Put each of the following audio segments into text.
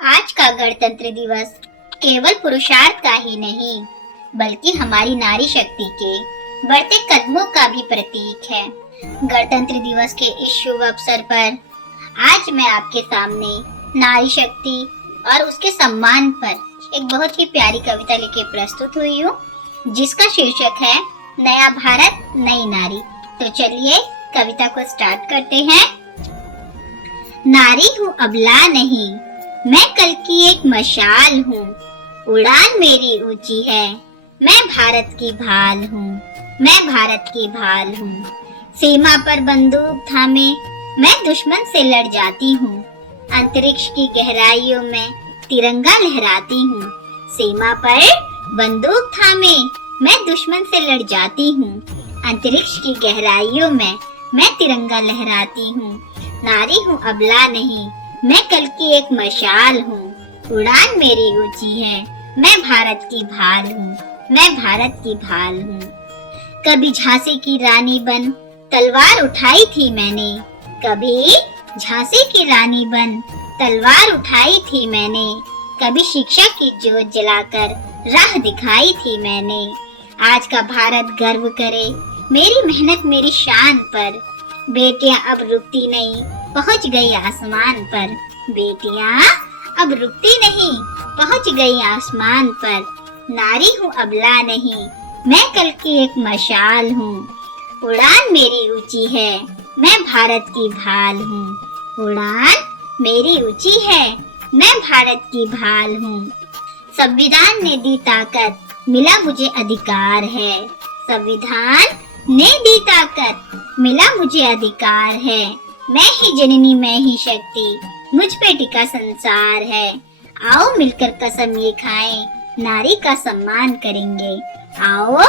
आज का गणतंत्र दिवस केवल पुरुषार्थ का ही नहीं, बल्कि हमारी नारी शक्ति के बढ़ते कदमों का भी प्रतीक है। गणतंत्र दिवस के इस शुभ अवसर पर आज मैं आपके सामने नारी शक्ति और उसके सम्मान पर एक बहुत ही प्यारी कविता लेके प्रस्तुत हुई हूँ, जिसका शीर्षक है नया भारत नई नारी। तो चलिए कविता को स्टार्ट करते हैं। नारी हूँ अबला नहीं, मैं कल की एक मशाल हूँ। उड़ान मेरी ऊंची है, मैं भारत की भाल हूँ, मैं भारत की भाल हूँ। सीमा पर बंदूक थामे मैं दुश्मन से लड़ जाती हूँ। अंतरिक्ष की गहराइयों में तिरंगा लहराती हूँ। सीमा पर बंदूक थामे मैं दुश्मन से लड़ जाती हूँ। अंतरिक्ष की गहराइयों में मैं तिरंगा लहराती हूँ। नारी हूँ अबला नहीं, मैं कल की एक मशाल हूँ। उड़ान मेरी ऊंची है, मैं भारत की भाल हूँ, मैं भारत की भाल हूँ। कभी झांसी की रानी बन तलवार उठाई थी मैंने, कभी झांसी की रानी बन तलवार उठाई थी मैंने। कभी शिक्षा की जोत जलाकर राह दिखाई थी मैंने। आज का भारत गर्व करे मेरी मेहनत मेरी शान पर। बेटियां अब रुकती नहीं, पहुंच गई आसमान पर। बेटियां अब रुकती नहीं, पहुंच गई आसमान पर। नारी हूँ अबला नहीं, मैं कल की एक मशाल हूँ। उड़ान मेरी ऊंची है, मैं भारत की भाल हूँ। उड़ान मेरी ऊंची है, मैं भारत की भाल हूँ। संविधान ने दी ताकत, मिला मुझे अधिकार है। संविधान ने दी ताकत, मिला मुझे अधिकार है। मैं ही जननी, मैं ही शक्ति, मुझ पे टिका संसार है। आओ मिलकर कसम ये खाएं, नारी का सम्मान करेंगे। आओ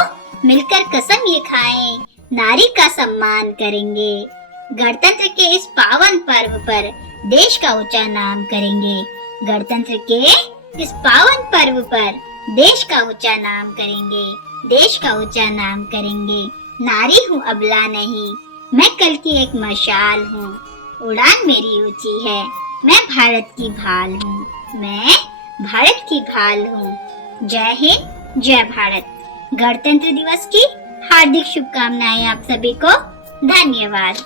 मिलकर कसम ये खाएं, नारी का सम्मान करेंगे। गणतंत्र के इस पावन पर्व पर देश का ऊंचा नाम करेंगे। गणतंत्र के इस पावन पर्व पर देश का ऊंचा नाम करेंगे, देश का ऊंचा नाम करेंगे। नारी हूँ अबला नहीं, मैं कल की एक मशाल हूँ। उड़ान मेरी ऊंची है, मैं भारत की भाल हूँ, मैं भारत की भाल हूँ। जय हिंद, जय भारत। गणतंत्र दिवस की हार्दिक शुभकामनाएं आप सभी को। धन्यवाद।